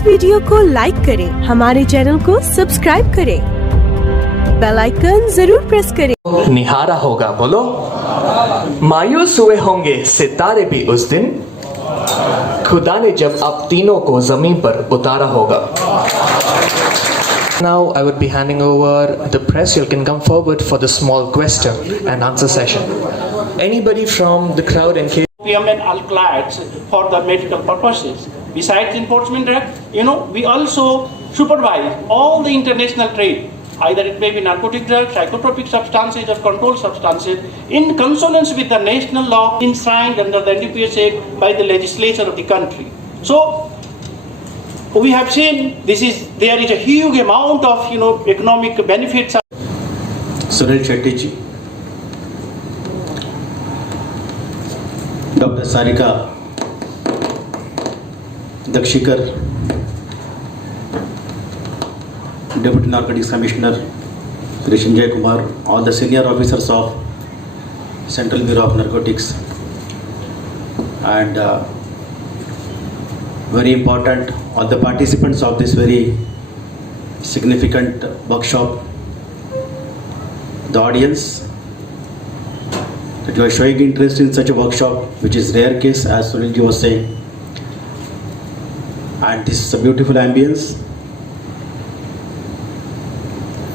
इस वीडियो को लाइक करें, हमारे चैनल को सब्सक्राइब करें, बेल आइकन जरूर प्रेस करें। निहारा होगा, बोलो। मायूस हुए होंगे सितारे भी उस दिन, खुदा ने जब आप तीनों को जमीन पर उतारा होगा। Now I would be handing over the press. You can come forward for the small question and answer session. Anybody from the crowd in case Opium and alkaloids for the medical purposes. Besides enforcement drug, we also supervise all the international trade. Either it may be narcotic drugs, psychotropic substances, or controlled substances, in consonance with the national law enshrined under the NDPS Act by the legislature of the country. So, we have seen there is a huge amount of economic benefits. Sunil Shetty ji, doctor Sarika Dakshikar, Deputy Narcotics Commissioner Sri Sanjay Kumar, all the senior officers of Central Bureau of Narcotics, and very important, all the participants of this very significant workshop, the audience, that you are showing interest in such a workshop, which is rare case, as Sunil ji was saying, and this is a beautiful ambience.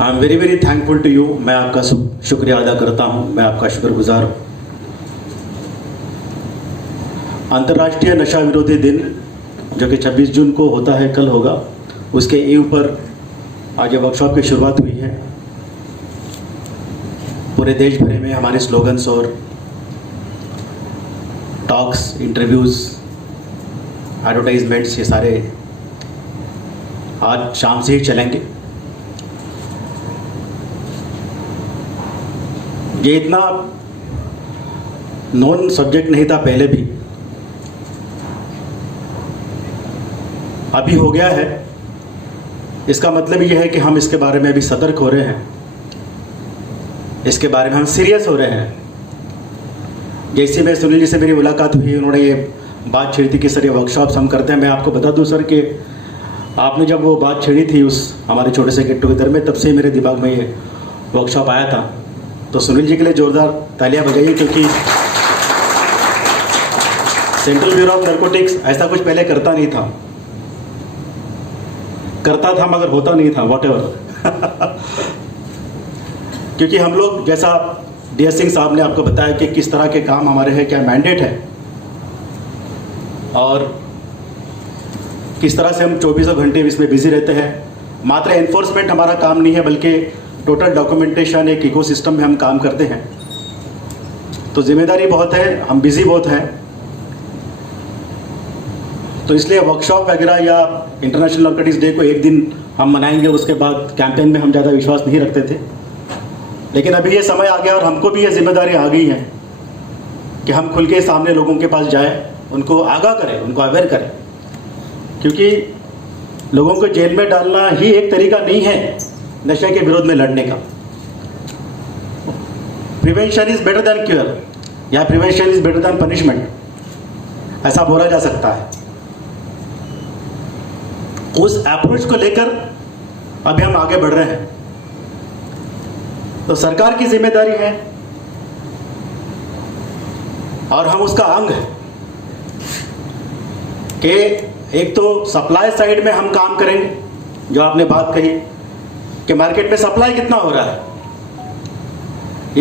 I am very very thankful to you. मैं आपका शुक्रिया अदा करता हूँ, मैं आपका शुक्रगुजार हूँ। अंतर्राष्ट्रीय नशा विरोधी दिन जो कि 26 जून को होता है, कल होगा, उसके ईव पर आज वर्कशॉप की शुरुआत हुई है। पूरे देश भर में हमारे स्लोगन्स और टॉक्स, इंटरव्यूज़, एडवर्टाइजमेंट्स, ये सारे आज शाम से ही चलेंगे। ये इतना नॉन सब्जेक्ट नहीं था पहले भी, अभी हो गया है। इसका मतलब ये है कि हम इसके बारे में अभी सतर्क हो रहे हैं, इसके बारे में हम सीरियस हो रहे हैं। जैसे मैं सुनील जी से मेरी मुलाकात हुई, उन्होंने ये बात छेड़ी थी कि सर ये वर्कशॉप्स हम करते हैं। मैं आपको बता दूं सर कि आपने जब वो बात छेड़ी थी उस हमारे छोटे से गेट टुगेदर में, तब से मेरे दिमाग में ये वर्कशॉप आया था। तो सुनील जी के लिए जोरदार तालियां बजाइए, क्योंकि सेंट्रल ब्यूरो ऑफ नारकोटिक्स ऐसा कुछ पहले करता नहीं था, करता था मगर होता नहीं था, व्हाटएवर। क्योंकि हम लोग, जैसा DS सिंह साहब ने आपको बताया कि किस तरह के काम हमारे हैं, क्या मैंडेट है, और किस तरह से हम 24 घंटे इसमें बिजी रहते हैं। मात्र एनफोर्समेंट हमारा काम नहीं है, बल्कि टोटल डॉक्यूमेंटेशन, एक इकोसिस्टम में हम काम करते हैं। तो जिम्मेदारी बहुत है, हम बिजी बहुत हैं। तो इसलिए वर्कशॉप वगैरह या इंटरनेशनल नारकोटिक्स डे को एक दिन हम मनाएंगे, उसके बाद कैंपेन में हम ज़्यादा विश्वास नहीं रखते थे। लेकिन अभी ये समय आ गया और हमको भी ये जिम्मेदारी आ गई है कि हम खुल के सामने लोगों के पास जाएं, उनको आगाह करें, उनको अवेयर करें। क्योंकि लोगों को जेल में डालना ही एक तरीका नहीं है नशे के विरोध में लड़ने का। Prevention is better than cure, या prevention is better than punishment, ऐसा बोला जा सकता है। उस अप्रोच को लेकर अभी हम आगे बढ़ रहे हैं। तो सरकार की जिम्मेदारी है और हम उसका अंग है कि एक तो सप्लाई साइड में हम काम करेंगे, जो आपने बात कही कि मार्केट में सप्लाई कितना हो रहा है।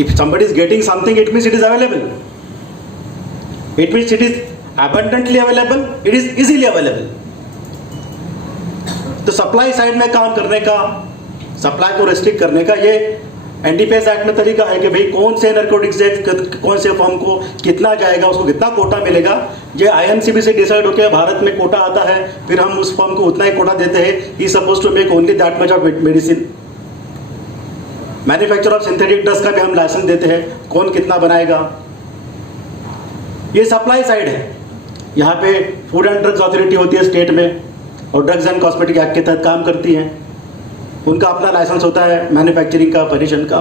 If somebody is getting something, it means it is available. It means it is abundantly available, it is easily available. तो सप्लाई साइड में काम करने का, सप्लाई को रेस्ट्रिक्ट करने का, ये NDPS एक्ट में तरीका है कि भाई कौन से नारकोटिक्स कौन से फॉर्म को कितना जाएगा, उसको कितना कोटा मिलेगा। ये INCB से डिसाइड होकर भारत में कोटा आता है, फिर हम उस फॉर्म को उतना ही कोटा देते हैं। He suppose to make only that much of medicine. Manufacture of synthetic drugs का भी हम लाइसेंस देते हैं, कौन कितना बनाएगा। ये सप्लाई साइड है। यहाँ पे फूड एंड ड्रग्स अथॉरिटी होती है स्टेट में, और ड्रग्स एंड कॉस्मेटिक एक्ट के तहत काम करती है। उनका अपना लाइसेंस होता है मैन्युफैक्चरिंग का, फर्निशिंग का,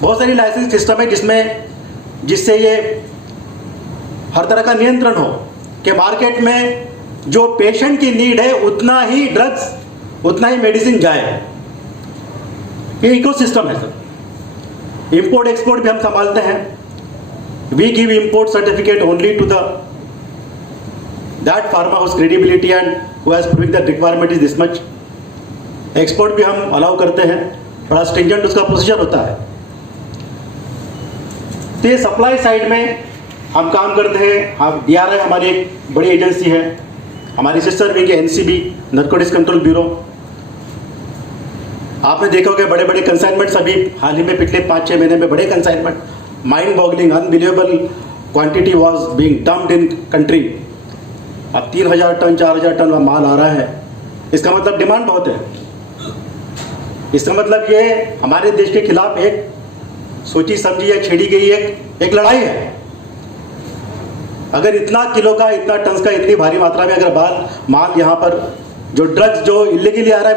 बहुत सारी लाइसेंस सिस्टम है जिससे ये हर तरह का नियंत्रण हो कि मार्केट में जो पेशेंट की नीड है उतना ही ड्रग्स, उतना ही मेडिसिन जाए। ये इकोसिस्टम है सर। इंपोर्ट एक्सपोर्ट भी हम संभालते हैं। We give import certificate only to that pharma whose credibility and who has proved that requirement is this much. Export भी हम अलाउ करते हैं, बड़ा स्ट्रिंजेंट उसका प्रोसीजर होता है। तो ये सप्लाई साइड में हम काम करते हैं। हम DRI हमारी एक बड़ी एजेंसी है, हमारी सिस्टर विंग है NCB, नारकोटिक्स कंट्रोल ब्यूरो। आपने देखा होगा बड़े बड़े कंसाइनमेंट्स अभी हाल ही में पिछले 5-6 महीने में बड़े consignment, mind boggling, unbelievable quantity was being dumped in country. अब 3000 टन 4000 टन माल आ रहा है। इसका मतलब डिमांड बहुत है। इसका मतलब ये हमारे देश के खिलाफ एक सोची समझी या छेड़ी गई एक लड़ाई है। अगर इतना किलो का, इतना टन का, इतनी भारी मात्रा में अगर माल यहाँ पर जो ड्रग्स जो इलीगली आ रहा है,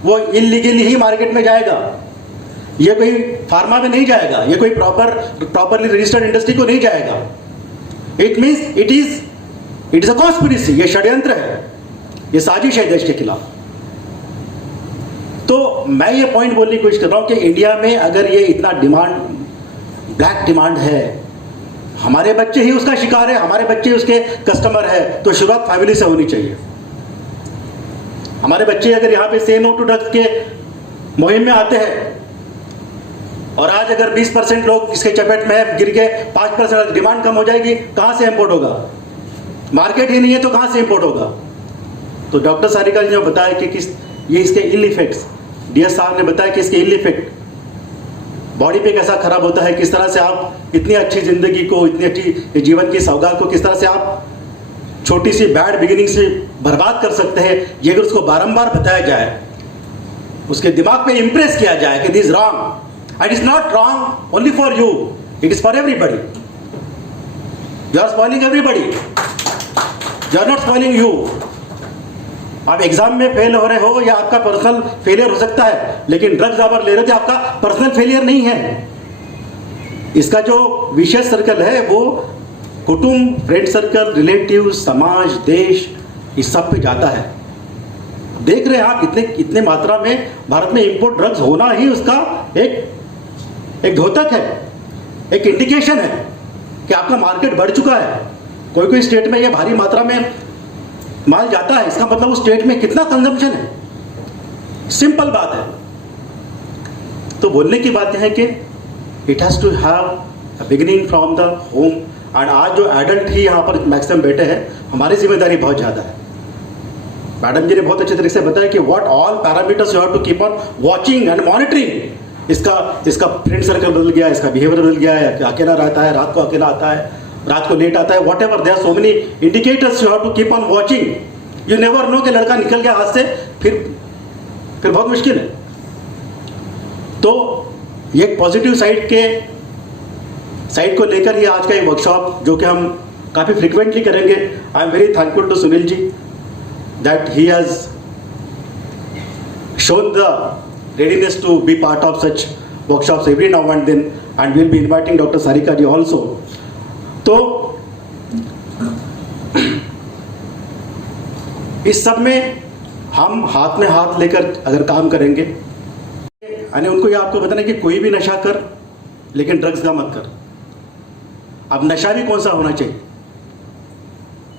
वो इलीगली ही मार्केट में जाएगा। ये कोई फार्मा में नहीं जाएगा, ये कोई प्रॉपरली रजिस्टर्ड इंडस्ट्री को नहीं जाएगा। It means it is a conspiracy. ये षड्यंत्र है, ये साजिश है देश के खिलाफ। तो मैं ये पॉइंट बोलने की कोशिश कर रहा हूं कि इंडिया में अगर ये इतना डिमांड, ब्लैक डिमांड है, हमारे बच्चे ही उसका शिकार है, हमारे बच्चे उसके कस्टमर है, तो शुरुआत फैमिली से होनी चाहिए। हमारे बच्चे अगर यहाँ पे से नो टू ड्रग्स के मुहिम में आते हैं और आज अगर 20% लोग इसके चपेट में गिर गए, 5% डिमांड कम हो जाएगी, कहाँ से इंपोर्ट होगा? मार्केट ही नहीं है तो कहाँ से इंपोर्ट होगा? तो डॉक्टर सारिका जी ने बताया कि ये इसके इल इफेक्ट्स, DS साहब ने बताया कि इसके इल इफेक्ट बॉडी पे कैसा खराब होता है, किस तरह से आप इतनी अच्छी जिंदगी को, इतनी अच्छी जीवन की सौगात को किस तरह से आप छोटी सी बैड बिगिनिंग से बर्बाद कर सकते हैं। ये अगर उसको बारंबार बताया जाए, उसके दिमाग पे इंप्रेस किया जाए कि this is wrong, it is not wrong only for you, it is for everybody. You are spoiling everybody, you are not spoiling you. आप एग्जाम में फेल हो रहे हो या आपका पर्सनल फेलियर हो सकता है, लेकिन ड्रग्स आप ले रहे हो तो आपका पर्सनल फेलियर नहीं है। इसका जो विशेष सर्कल है वो कुटुंब, फ्रेंड सर्कल, रिलेटिव, समाज, देश, इस सब पे जाता है। देख रहे हैं आप इतने मात्रा में भारत में इंपोर्ट ड्रग्स होना ही उसका एक द्योतक है, एक इंडिकेशन है कि आपका मार्केट बढ़ चुका है। कोई स्टेट में ये भारी मात्रा में माल जाता है, इसका मतलब उस स्टेट में कितना कंजम्पशन है। सिंपल बात है। तो बोलने की बात है कि it has to have beginning from the home. And आज जो एडल्ट ही यहाँ पर मैक्सिमम बैठे हैं, हमारी जिम्मेदारी बहुत ज़्यादा है। मैडम जी ने बहुत अच्छे तरीके से बताया कि what all parameters you have to keep on watching and monitoring. इसका फ्रेंड सर्कल बदल गया, इसका बिहेवियर बदल गया है, अकेला रहता है, रात को अकेला आता है, रात को लेट आता है, what ever, there are so many indicators you have to keep on watching. You never know कि लड़का निकल गया हाथ से, फिर बहुत मुश्किल है। तो ये पॉजिटिव साइड को लेकर ही आज का ये वर्कशॉप, जो कि हम काफ़ी फ्रिक्वेंटली करेंगे। I am very thankful to Sunil ji that he has shown the readiness to be part of such workshops every now and then, and we'll be inviting Dr. Sarika ji also. तो इस सब में हम हाथ में हाथ लेकर अगर काम करेंगे, यानी उनको ये आपको बताना कि कोई भी नशा कर, लेकिन ड्रग्स का मत कर। अब नशा भी कौन सा होना चाहिए?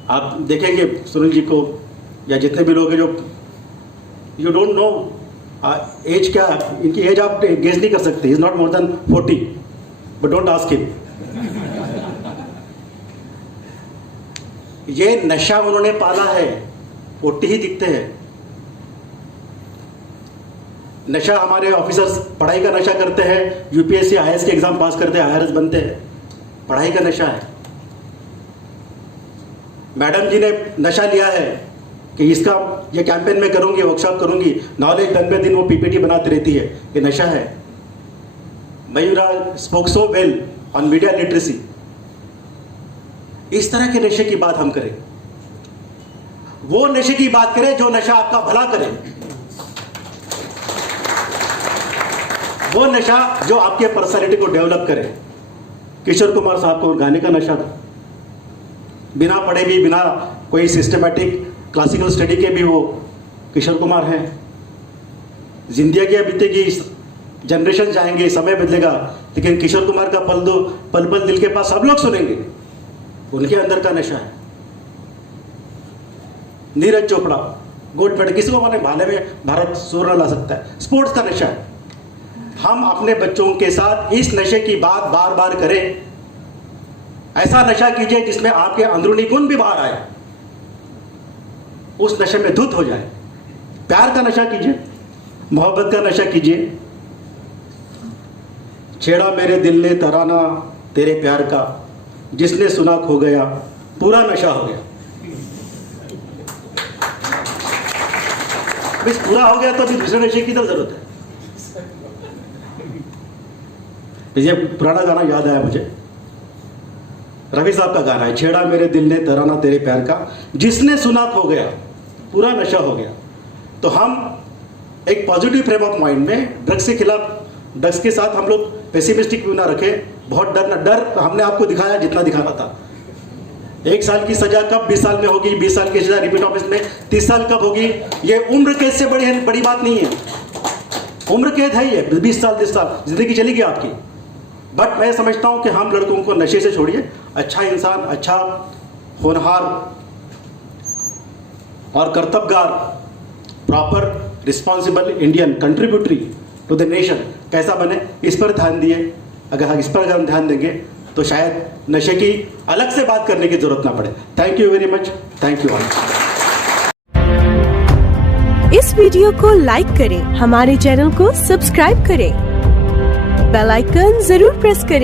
आप देखेंगे सुनील जी को या जितने भी लोग हैं जो यू डोंट नो एज क्या, इनकी एज आप गेस नहीं कर सकते। Is not more than 40, but don't ask him. ये नशा उन्होंने पाला है, 40 ही दिखते हैं। नशा हमारे ऑफिसर्स पढ़ाई का नशा करते हैं, यूपीएससी IAS के एग्जाम पास करते हैं, IRS बनते हैं, पढ़ाई का नशा है। मैडम जी ने नशा लिया है कि इसका ये कैंपेन में करूंगी, वर्कशॉप करूंगी, नॉलेज दिन पे दिन वो PPT बनाती रहती है, ये नशा है। Mayura spoke so well on media literacy. इस तरह के नशे की बात हम करें, वो नशे की बात करें जो नशा आपका भला करे, वो नशा जो आपके पर्सनैलिटी को डेवलप करे। किशोर कुमार साहब को गाने का नशा था, बिना पढ़े भी, बिना कोई सिस्टमेटिक क्लासिकल स्टडी के भी वो किशोर कुमार हैं। जिंदगी बीतेगी, जनरेशन जाएंगे, समय बदलेगा, लेकिन किशोर कुमार का पल पल दिल के पास सब लोग सुनेंगे। उनके अंदर का नशा है। नीरज चोपड़ा गोल्ड मेडल, किसी को माने भाले में भारत स्वर्ण ला सकता है, स्पोर्ट्स का नशा है। हम अपने बच्चों के साथ इस नशे की बात बार बार करें। ऐसा नशा कीजिए जिसमें आपके अंदरूनी गुण भी बाहर आए, उस नशे में धुत हो जाए। प्यार का नशा कीजिए, मोहब्बत का नशा कीजिए। छेड़ा मेरे दिल ने तराना तेरे प्यार का, जिसने सुना खो गया, पूरा नशा हो गया। बस पूरा हो गया तो अभी दूसरे नशे की तो जरूरत है। ये पुराना गाना याद आया मुझे, रवि साहब का गाना है, छेड़ा मेरे दिल ने तराना तेरे प्यार का, जिसने सुना खो गया, पूरा नशा हो गया। तो हम एक पॉजिटिव फ्रेम ऑफ माइंड में ड्रग्स के खिलाफ, ड्रग्स के साथ हम लोग पेसिमिस्टिक व्यू ना रखें। बहुत डर हमने आपको दिखाया जितना दिखाना था। 1 साल की सजा कब 20 साल में होगी, 20 साल की सजा रिपीट ऑफिस में 30 साल कब होगी, ये उम्र कैद से बड़ी बात नहीं है। उम्र कैद है ये 20 साल 30 साल, जिंदगी चलेगी आपकी। बट मैं समझता हूं कि हम लड़कों को नशे से छोड़िए, अच्छा इंसान, अच्छा होनहार और कर्तव्यगार, proper responsible Indian, contributory to the nation कैसा बने, इस पर ध्यान दिए। अगर इस पर हम ध्यान देंगे तो शायद नशे की अलग से बात करने की जरूरत ना पड़े। Thank you very much, thank you all. इस वीडियो को लाइक करें, हमारे चैनल को सब्सक्राइब करें, बेल आइकन जरूर प्रेस करें।